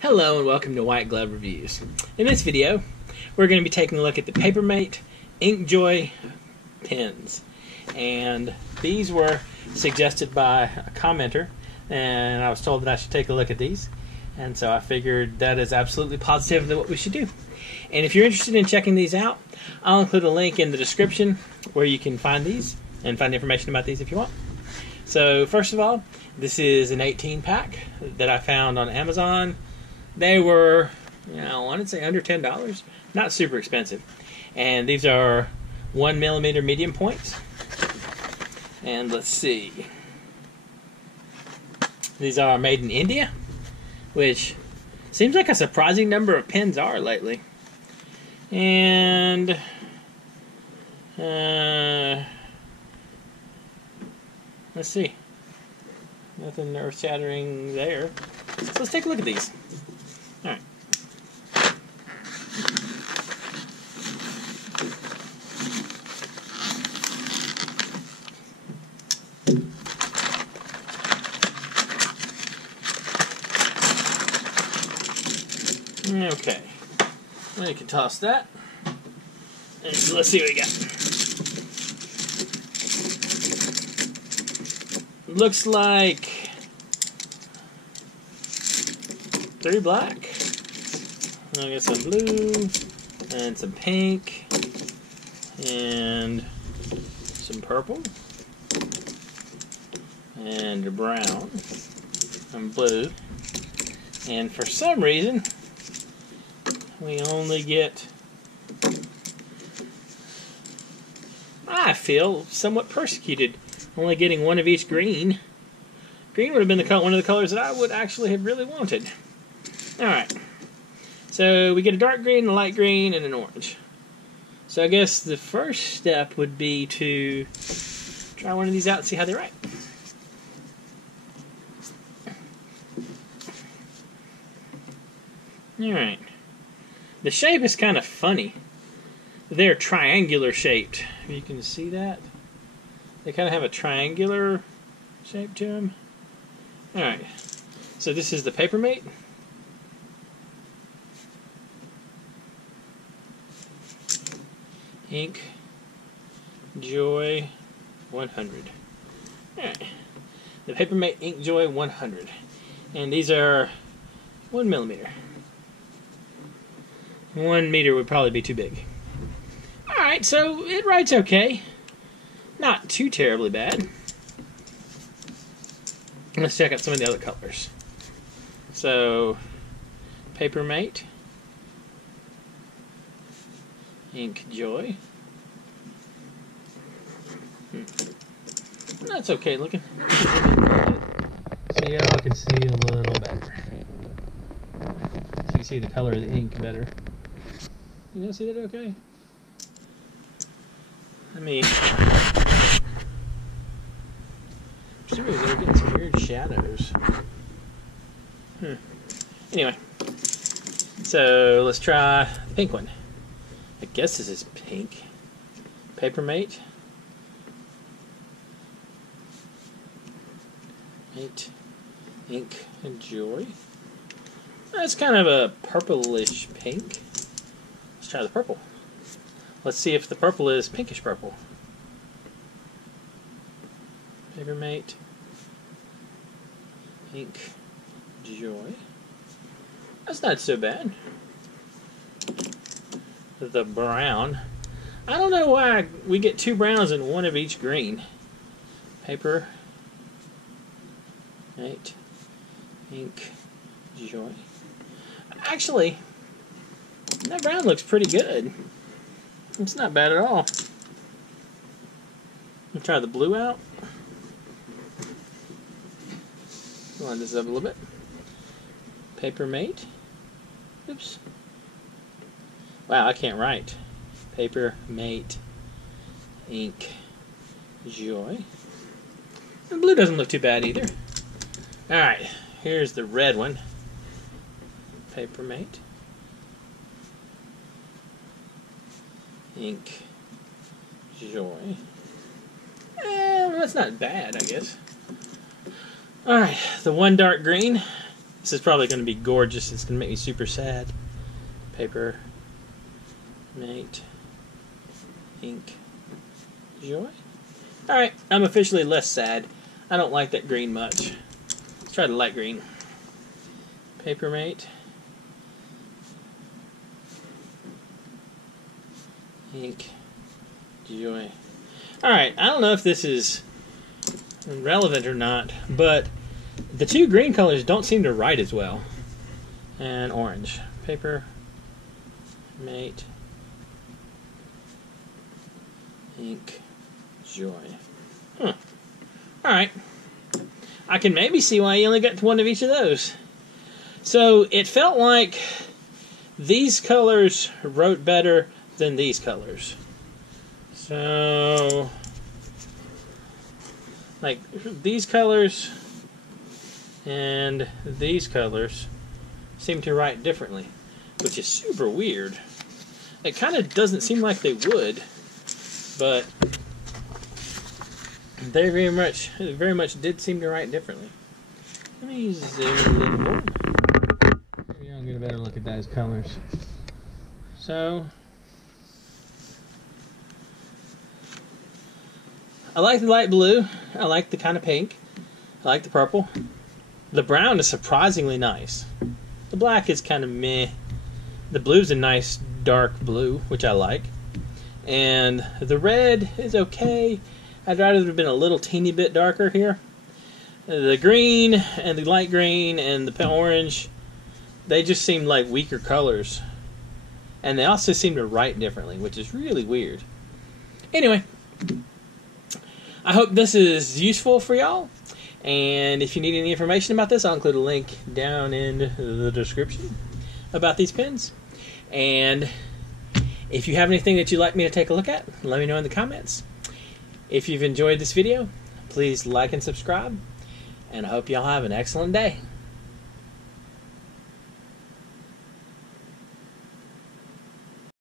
Hello and welcome to White Glove Reviews. In this video, we're going to be taking a look at the Papermate Inkjoy pens. And these were suggested by a commenter, and I was told that I should take a look at these. And so I figured that is absolutely positively what we should do. And if you're interested in checking these out, I'll include a link in the description where you can find these and find information about these if you want. So first of all, this is an 18-pack that I found on Amazon. They were, I want to say under $10, not super expensive. And these are 1mm medium points. And let's see. These are made in India, which seems like a surprising number of pens are lately. And let's see. Nothing earth-shattering there. So let's take a look at these. All right. Okay. Now you can toss that. And let's see what we got. Looks like 3 black. I got some blue and some pink and some purple and brown and blue. And for some reason, we only get, I feel somewhat persecuted, only getting one of each green. Green would have been one of the colors that I would actually have really wanted. Alright, so we get a dark green, a light green, and an orange. So I guess the first step would be to try one of these out and see how they write. Alright, the shape is kind of funny. They're triangular shaped. You can see that. They kind of have a triangular shape to them. Alright, so this is the Papermate. Inkjoy 100. Alright, the Papermate Inkjoy 100. And these are 1mm. 1 meter would probably be too big. Alright, so it writes okay. Not too terribly bad. Let's check out some of the other colors. So, Papermate Inkjoy. That's okay looking. So y'all can see a little better. So you can see the color of the ink better. You guys see that okay? I mean, for some reason they're getting some weird shadows. Anyway, so let's try the pink one. I guess this is pink. Papermate. Inkjoy. That's kind of a purplish pink. Let's try the purple. Let's see if the purple is pinkish purple. Papermate Inkjoy. That's not so bad. The brown. I don't know why we get 2 browns and 1 of each green. Papermate Inkjoy. Actually, that brown looks pretty good. It's not bad at all. Let me try the blue out. Line this up a little bit. Papermate. Oops. Wow, I can't write. Papermate Inkjoy. The blue doesn't look too bad either. Alright, here's the red one. Papermate Inkjoy. That's not bad, I guess. Alright, the one dark green. This is probably going to be gorgeous. It's going to make me super sad. Paper Mate Inkjoy. Alright, I'm officially less sad. I don't like that green much. Let's try the light green. Paper Mate Inkjoy. Alright, I don't know if this is relevant or not, but the two green colors don't seem to write as well. And orange. Paper Mate Inkjoy. Huh. Alright. I can maybe see why you only got one of each of those. So it felt like these colors wrote better than these colors. So, like these colors and these colors seem to write differently, which is super weird. It kind of doesn't seem like they would, but they very much did seem to write differently. Let me zoom in a little more. Maybe I'll get a better look at those colors. So, I like the light blue. I like the kind of pink. I like the purple. The brown is surprisingly nice. The black is kind of meh. The blue's a nice dark blue, which I like. And the red is okay. I'd rather it have been a little teeny bit darker here. The green and the light green and the orange, they just seem like weaker colors. And they also seem to write differently, which is really weird. Anyway, I hope this is useful for y'all. And if you need any information about this, I'll include a link down in the description about these pens. And if you have anything that you'd like me to take a look at, let me know in the comments. If you've enjoyed this video, please like and subscribe. And I hope y'all have an excellent day.